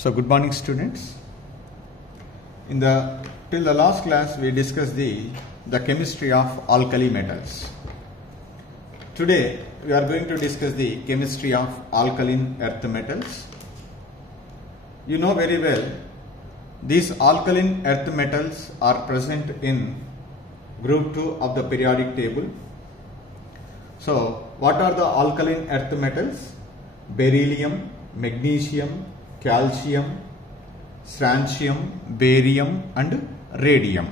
So good morning students. Till the last class we discussed the chemistry of alkali metals. Today we are going to discuss the chemistry of alkaline earth metals. You know very well these alkaline earth metals are present in group 2 of the periodic table. So what are the alkaline earth metals? Beryllium, magnesium, calcium, strontium, barium and radium.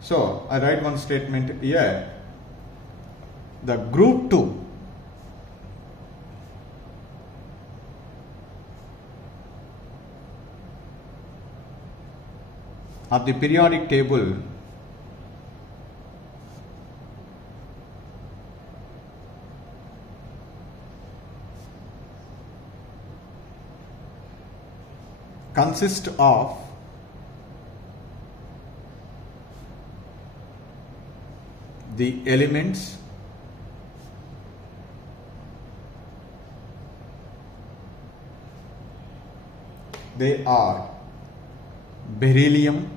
So I write one statement here. The group 2 of the periodic table consists of the elements they are beryllium,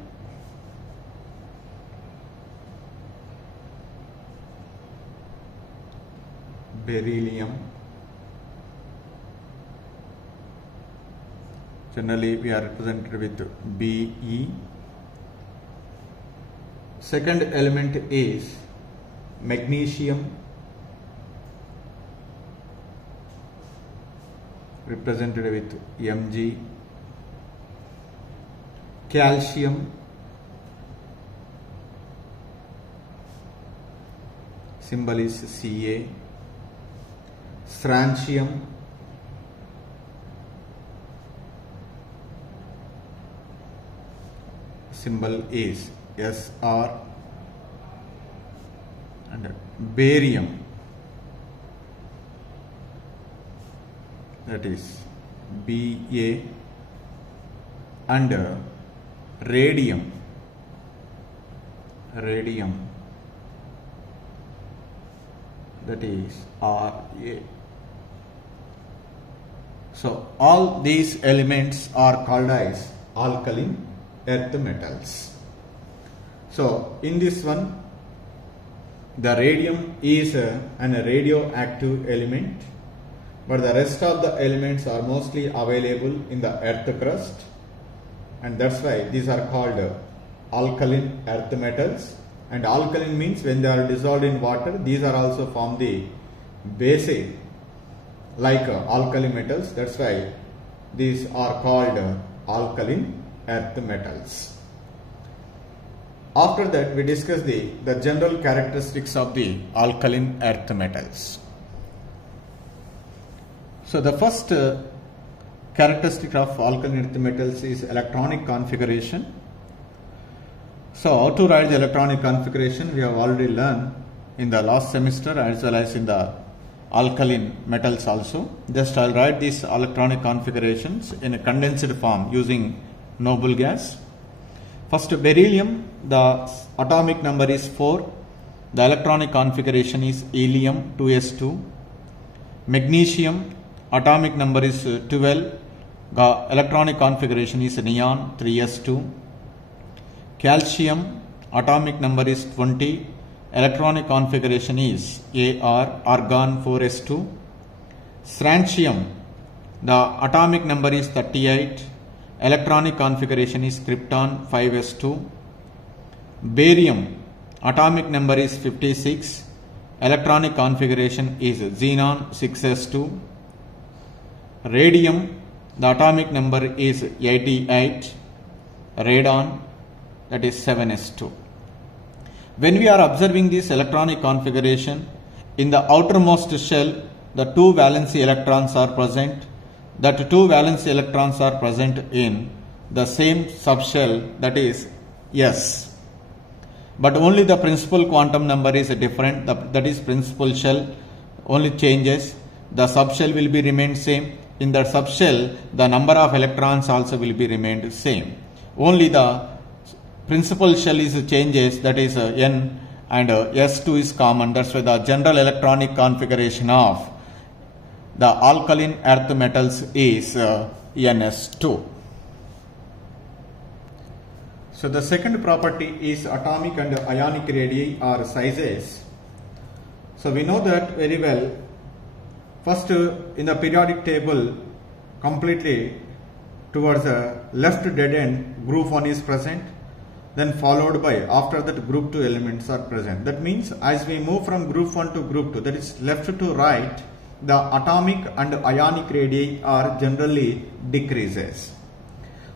generally we are represented with Be. Second element is magnesium, represented with Mg. Calcium, symbol is Ca. Strontium, symbol is Sr, and barium, that is Ba, and radium, that is Ra. So all these elements are called as alkaline earth metals. So in this one, the radium is an radioactive element, but the rest of the elements are mostly available in the earth crust, and that's why these are called alkaline earth metals. And alkaline means when they are dissolved in water, these are also form the basic like alkali metals. That's why these are called alkaline earth metals. After that we discuss the general characteristics of the alkaline earth metals. So the first characteristic of alkaline earth metals is electronic configuration. So how to write the electronic configuration we have already learned in the last semester as well as in the alkaline metals also. Just I'll write these electronic configurations in a condensed form using noble gas. First, beryllium, the atomic number is 4. The electronic configuration is helium 2s2. Magnesium, atomic number is 12. The electronic configuration is neon 3s2. Calcium, atomic number is 20. Electronic configuration is Ar, argon 4s2. Strontium, the atomic number is 38. Electronic configuration is krypton 5s2. Barium, atomic number is 56. Electronic configuration is xenon 6s2. Radium, the atomic number is 88. Radon, that is 7s2. When we are observing this electronic configuration, in the outermost shell, the 2 valency electrons are present. That 2 valency electrons are present in the same subshell, that is S. But only the principal quantum number is different, that is principal shell only changes. The subshell will be remained same. In the subshell, the number of electrons also will be remained same. Only the principal shell is changes, that is N, and S2 is common. That's why the general electronic configuration of the alkaline earth metals is Ns2. So the second property is atomic and ionic radii or sizes. So we know that very well. First, in the periodic table, completely towards the left dead end, group 1 is present, then followed by, after that, group 2 elements are present. That means as we move from group 1 to group 2, that is left to right, the atomic and ionic radii are generally decreases.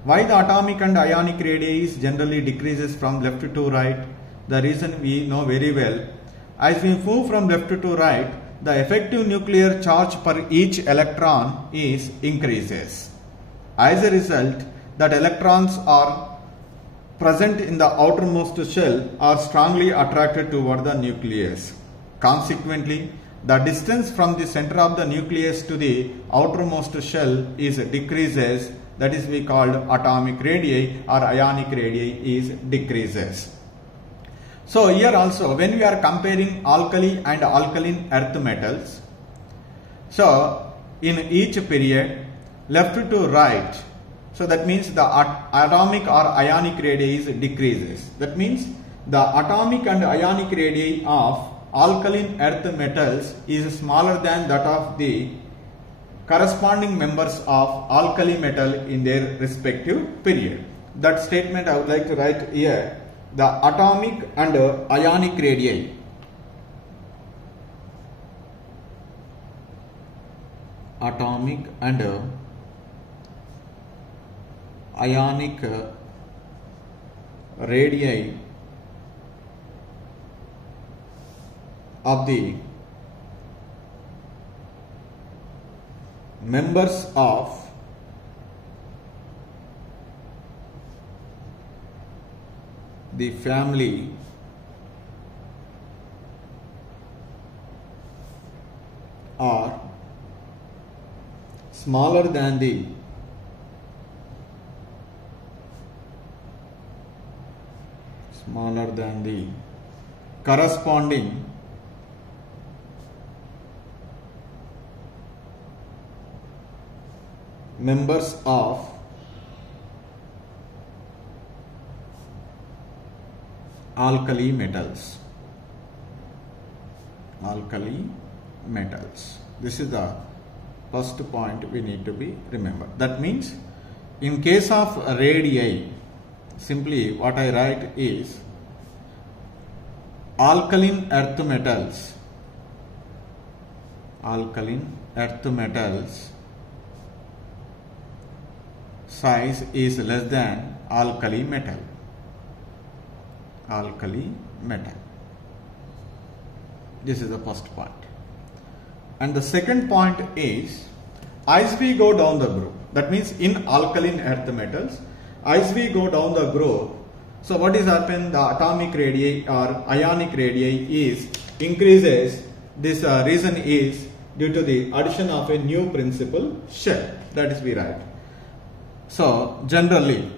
Why the atomic and ionic radii is generally decreases from left to right? The reason we know very well. As we move from left to right, the effective nuclear charge per each electron is increases. As a result, that electrons are present in the outermost shell are strongly attracted toward the nucleus. Consequently, the distance from the center of the nucleus to the outermost shell is decreases. That is we called atomic radii or ionic radii is decreases. So here also when we are comparing alkali and alkaline earth metals, so in each period left to right, so that means the atomic or ionic radii is decreases. That means the atomic and ionic radii of alkaline earth metals is smaller than that of the corresponding members of alkali metal in their respective period. That statement I would like to write here. The atomic and ionic radii of the members of the family are smaller than the corresponding members of alkali metals. This is the first point we need to be remembered. That means in case of radii, simply what I write is alkaline earth metals size is less than alkali metal. This is the first point. And the second point is, as we go down the group, that means in alkaline earth metals, as we go down the group, so what is happened? The atomic radii or ionic radii is increases. This reason is due to the addition of a new principal shell. That is we write. So generally,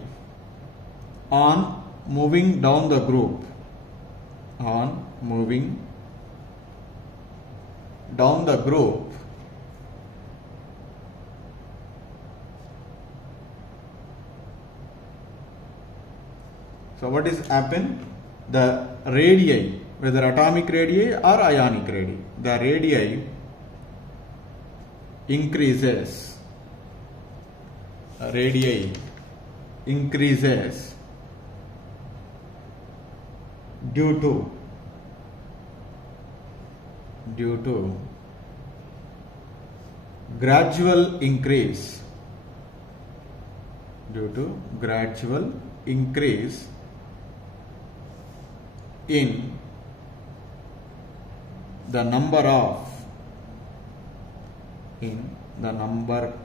on moving down the group, so what is happen? The radii, whether atomic radii or ionic radii, the radii increases due to gradual increase in the number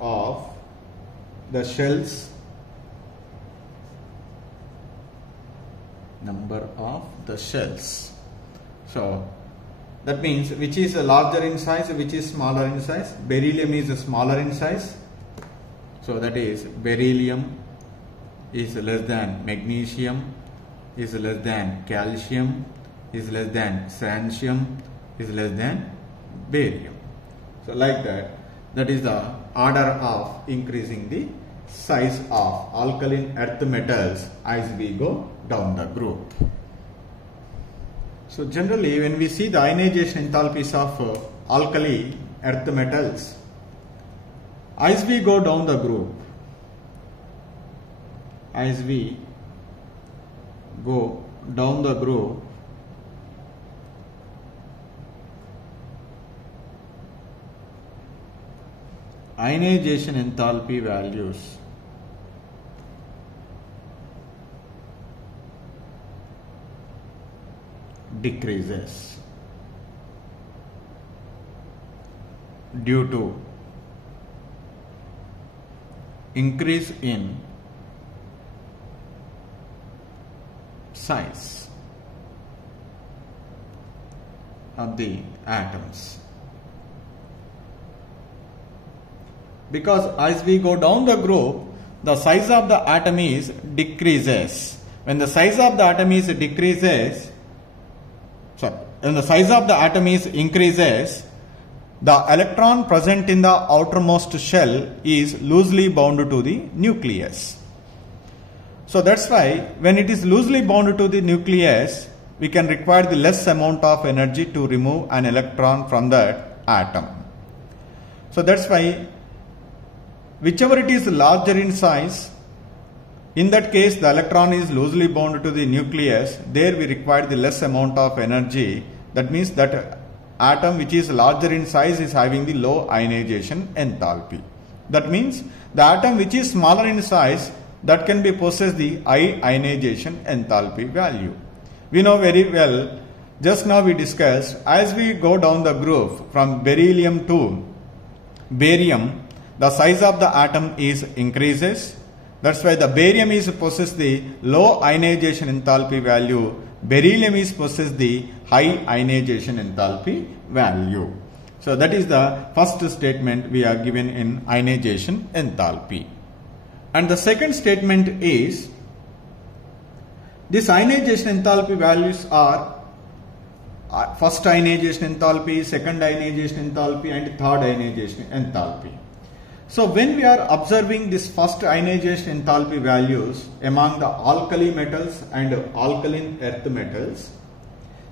of the shells So that means which is larger in size, which is smaller in size. Beryllium is smaller in size, so that is beryllium is less than magnesium, is less than calcium, is less than francium, is less than barium. So like that, that is the order of increasing the size of alkaline earth metals as we go down the group. So generally when we see the ionization enthalpies of alkali earth metals, as we go down the group, ionization enthalpy values decreases due to increase in size of the atoms. Because as we go down the group, the size of the atom is decreases. When the size of the atom is increases, the electron present in the outermost shell is loosely bound to the nucleus. So that's why when it is loosely bound to the nucleus, we can require the less amount of energy to remove an electron from that atom. So that's why whichever it is larger in size, in that case the electron is loosely bound to the nucleus, there we require the less amount of energy. That means that atom which is larger in size is having the low ionization enthalpy. That means the atom which is smaller in size, that can be possess the high ionization enthalpy value. We know very well, just now we discussed, as we go down the group from beryllium to barium, the size of the atom is increases. That's why the barium is possess the low ionization enthalpy value, beryllium is possess the high ionization enthalpy value. So that is the first statement we are given in ionization enthalpy. And the second statement is, this ionization enthalpy values are first ionization enthalpy, second ionization enthalpy and third ionization enthalpy. So when we are observing this first ionization enthalpy values among the alkali metals and alkaline earth metals,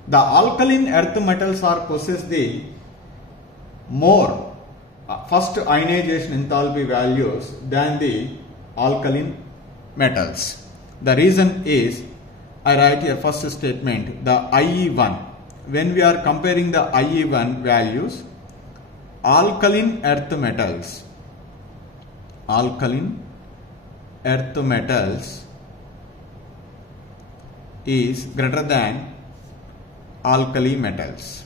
the alkaline earth metals are possess the more first ionization enthalpy values than the alkaline metals. The reason is, I write here first statement, the IE1. When we are comparing the IE1 values, alkaline earth metals is greater than alkali metals.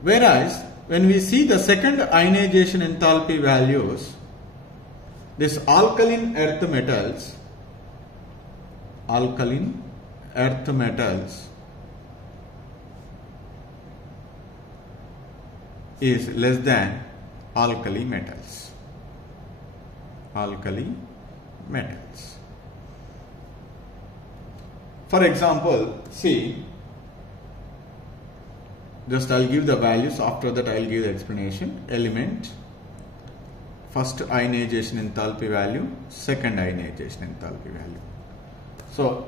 Whereas when we see the second ionization enthalpy values, this alkaline earth metals is less than alkali metals. For example, see, just I'll give the values, after that I'll give the explanation. Element, first ionization enthalpy value, second ionization enthalpy value. So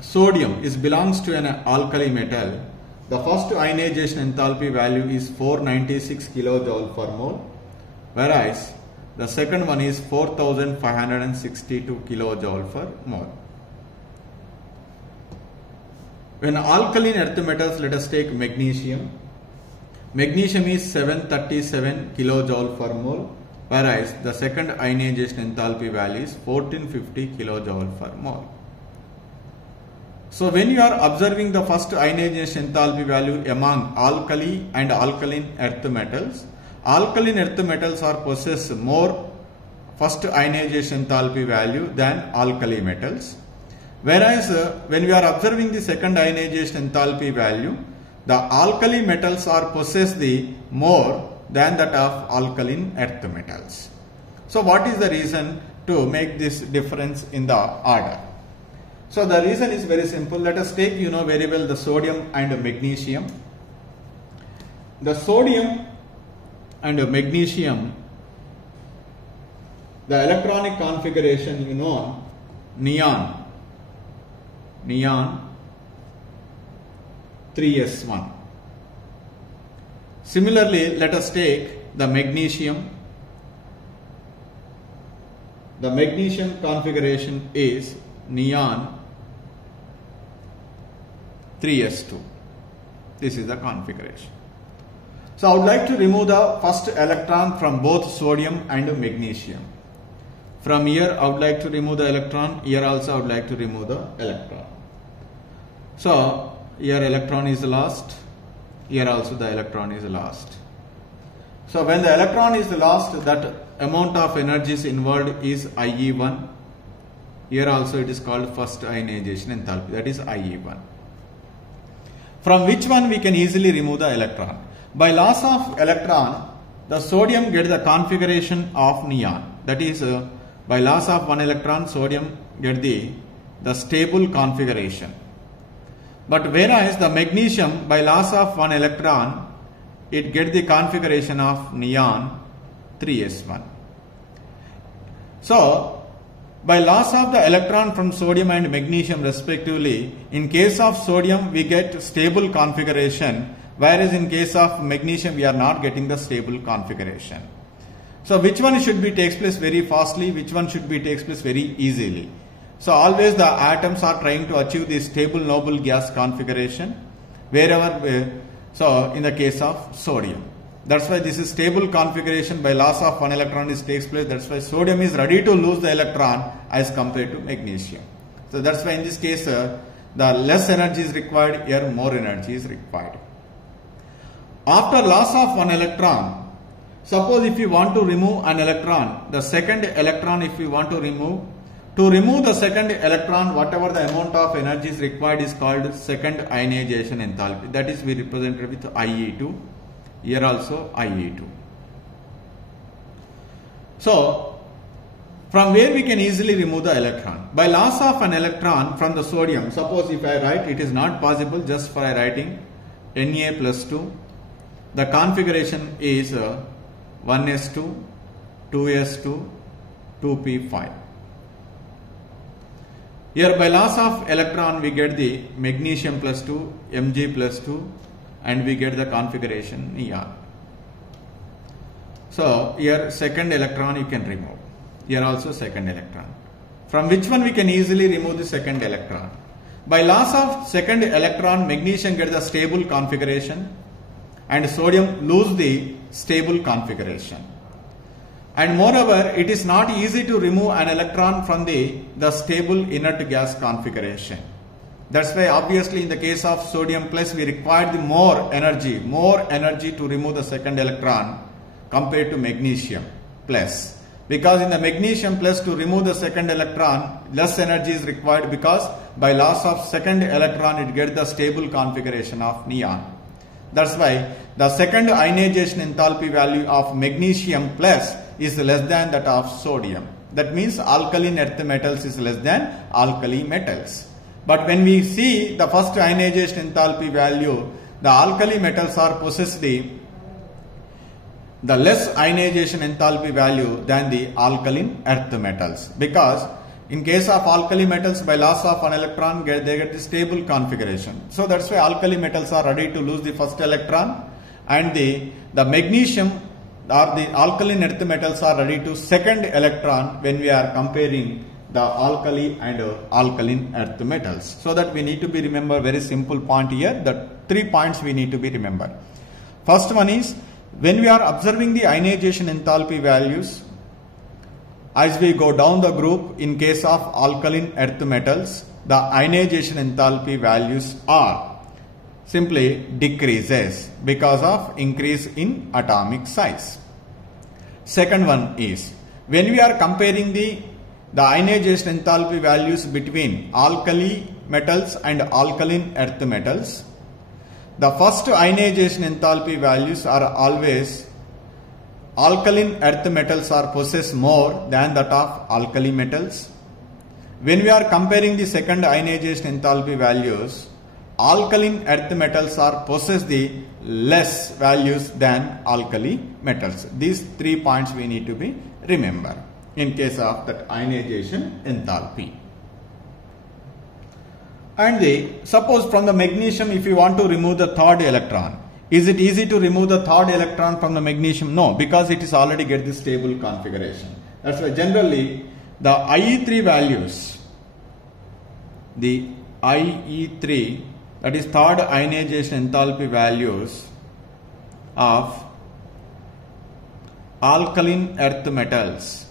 sodium belongs to an alkali metal. The first ionization enthalpy value is 496 kilojoule per mole, whereas the second one is 4562 kilojoule per mole. When alkaline earth metals, let us take magnesium. Magnesium is 737 kilojoule per mole, whereas the second ionization enthalpy value is 1450 kilojoule per mole. So when you are observing the first ionization enthalpy value among alkali and alkaline earth metals, alkaline earth metals are possess more first ionization enthalpy value than alkali metals. Whereas when we are observing the second ionization enthalpy value, the alkali metals are possess the more than that of alkaline earth metals. So what is the reason to make this difference in the order? So the reason is very simple. Let us take, very well, the sodium and magnesium. the sodium and magnesium, the electronic configuration, you know, neon 3s1. Similarly, let us take the magnesium. The magnesium configuration is neon 3s2. This is the configuration. So I would like to remove the first electron from both sodium and magnesium. From here I would like to remove the electron, here also I would like to remove the electron. So here electron is lost, here also the electron is lost. So when the electron is lost, that amount of energies involved is IE1. Here also it is called first ionization enthalpy, that is IE1. From which one we can easily remove the electron? By loss of electron, the sodium gets the configuration of neon. That is, by loss of one electron, sodium gets the stable configuration. But whereas the magnesium, by loss of one electron, it gets the configuration of neon 3s1. So, by loss of the electron from sodium and magnesium respectively, in case of sodium we get stable configuration, whereas in case of magnesium we are not getting the stable configuration. So which one should be takes place very fastly, which one should be takes place very easily? So always the atoms are trying to achieve the stable noble gas configuration wherever, so in the case of sodium. That's why this is stable configuration. By loss of one electron is takes place. That's why sodium is ready to lose the electron as compared to magnesium. So that's why in this case the less energy is required, here more energy is required. After loss of one electron, suppose if you want to remove an electron, the second electron if you want to remove the second electron, whatever the amount of energy is required is called second ionization enthalpy. That is we represented with IE2. Here also IE2. So, from where we can easily remove the electron? By loss of an electron from the sodium, suppose if I write, it is not possible just for writing Na plus 2. The configuration is 1s2, 2s2, 2p5. Here by loss of electron we get the magnesium plus 2, Mg plus 2, and we get the configuration neon. So here second electron you can remove. Here also second electron. From which one we can easily remove the second electron? By loss of second electron, magnesium gets the stable configuration and sodium lose the stable configuration. And moreover, it is not easy to remove an electron from the stable inert gas configuration. That's why obviously in the case of sodium plus we require the more energy to remove the second electron compared to magnesium plus. Because in the magnesium plus to remove the second electron, less energy is required because by loss of second electron it gets the stable configuration of neon. That's why the second ionization enthalpy value of magnesium plus is less than that of sodium. That means alkaline earth metals is less than alkali metals. But when we see the first ionization enthalpy value, the alkali metals are possess the less ionization enthalpy value than the alkaline earth metals. Because in case of alkali metals, by loss of an electron, they get the stable configuration. So that's why alkali metals are ready to lose the first electron, and the magnesium or the alkaline earth metals are ready to second electron when we are comparing the alkali and alkaline earth metals. So that we need to be remember very simple point here. The 3 points we need to be remember. First one is when we are observing the ionization enthalpy values, as we go down the group, in case of alkaline earth metals, the ionization enthalpy values are simply decreases because of increase in atomic size. Second one is when we are comparing the ionization enthalpy values between alkali metals and alkaline earth metals, the first ionization enthalpy values are always alkaline earth metals are possess more than that of alkali metals. When we are comparing the second ionization enthalpy values, alkaline earth metals are possess the less values than alkali metals. These 3 points we need to be remember in case of that ionization enthalpy. And suppose from the magnesium, if you want to remove the third electron, is it easy to remove the third electron from the magnesium? No, because it is already get the stable configuration. That's why generally the IE3 values, the IE3, that is third ionization enthalpy values of alkaline earth metals,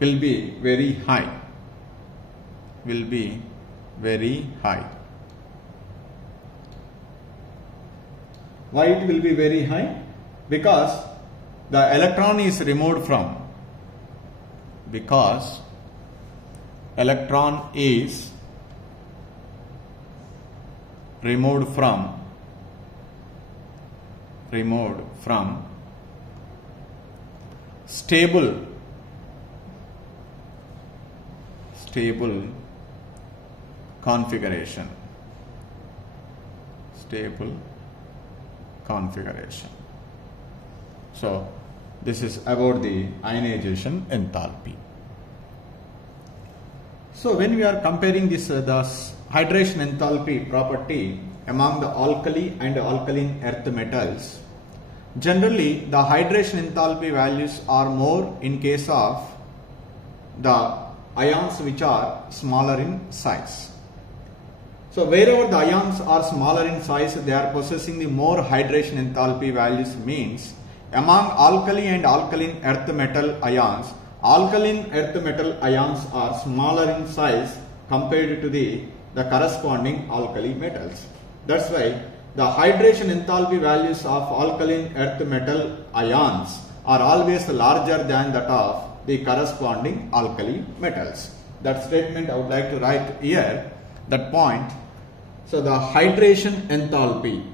will be very high, Why it will be very high? Because the electron is removed from, stable configuration. So this is about the ionization enthalpy. So when we are comparing this the hydration enthalpy property among the alkali and alkaline earth metals, generally the hydration enthalpy values are more in case of the ions which are smaller in size. So wherever the ions are smaller in size, they are possessing the more hydration enthalpy values, means among alkali and alkaline earth metal ions, alkaline earth metal ions are smaller in size compared to the corresponding alkali metals. That's why the hydration enthalpy values of alkaline earth metal ions are always larger than that of the corresponding alkali metals. That statement I would like to write here, that point. So the hydration enthalpy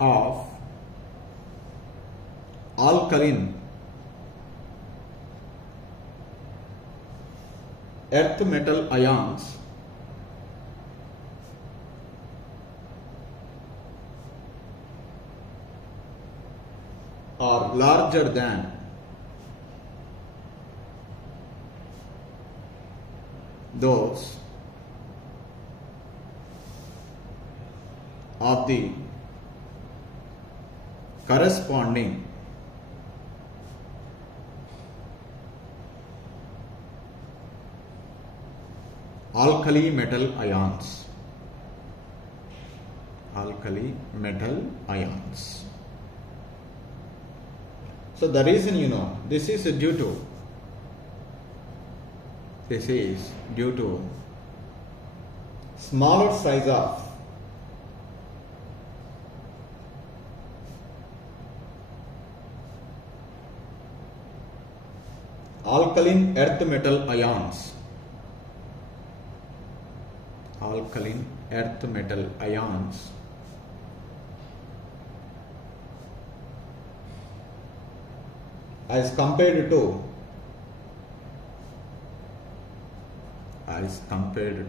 of alkaline earth metal ions are larger than those of the corresponding alkali metal ions. So the reason, this is due to smaller size of alkaline earth metal ions. As compared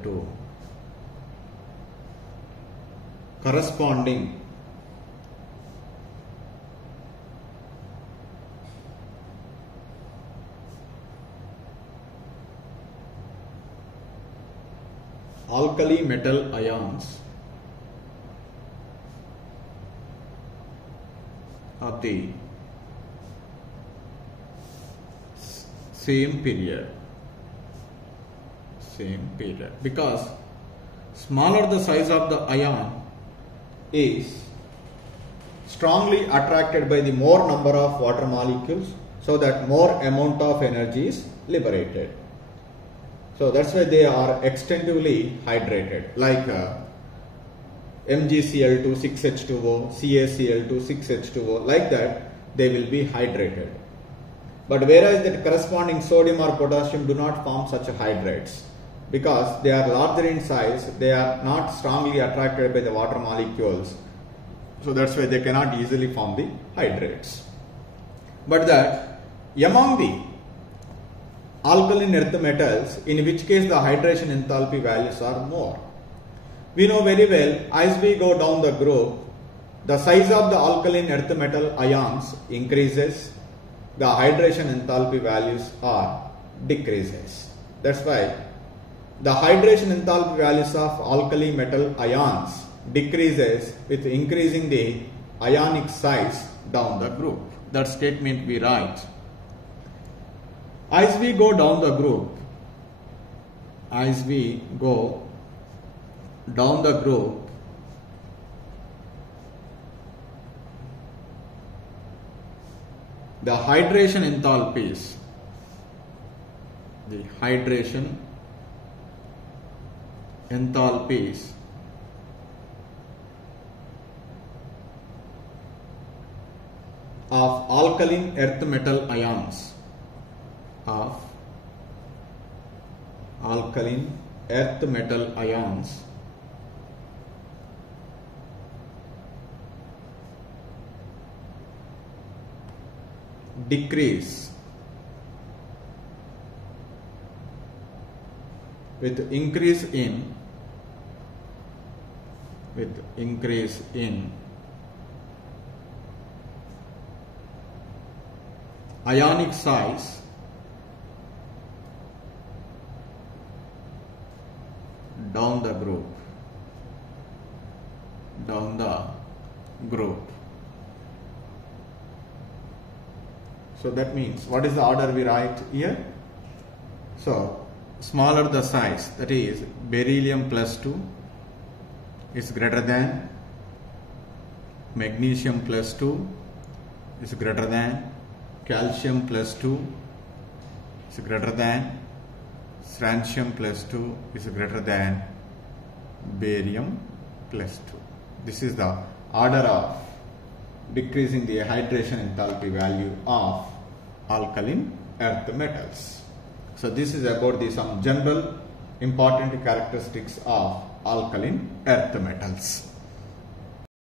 to corresponding alkali metal ions of the same period, because smaller the size of the ion is strongly attracted by the more number of water molecules, so that more amount of energy is liberated. So that's why they are extensively hydrated, like MgCl2 6H2O, CaCl2 6H2O, like that they will be hydrated. But whereas the corresponding sodium or potassium do not form such hydrates because they are larger in size, they are not strongly attracted by the water molecules. So that's why they cannot easily form the hydrates. But that among the alkaline earth metals, in which case the hydration enthalpy values are more. We know very well, as we go down the group, the size of the alkaline earth metal ions increases, the hydration enthalpy values are decreases. That's why the hydration enthalpy values of alkali metal ions decreases with increasing the ionic size down the group. That statement we write. As we go down the group, the hydration enthalpies, of alkaline earth metal ions decrease with increase in ionic size down the group. So that means, what is the order we write here? So smaller the size, that is beryllium plus 2 is greater than magnesium plus 2 is greater than calcium plus 2 is greater than strontium plus 2 is greater than barium plus 2. This is the order of decreasing the hydration enthalpy value of alkaline earth metals. So this is about some general important characteristics of alkaline earth metals.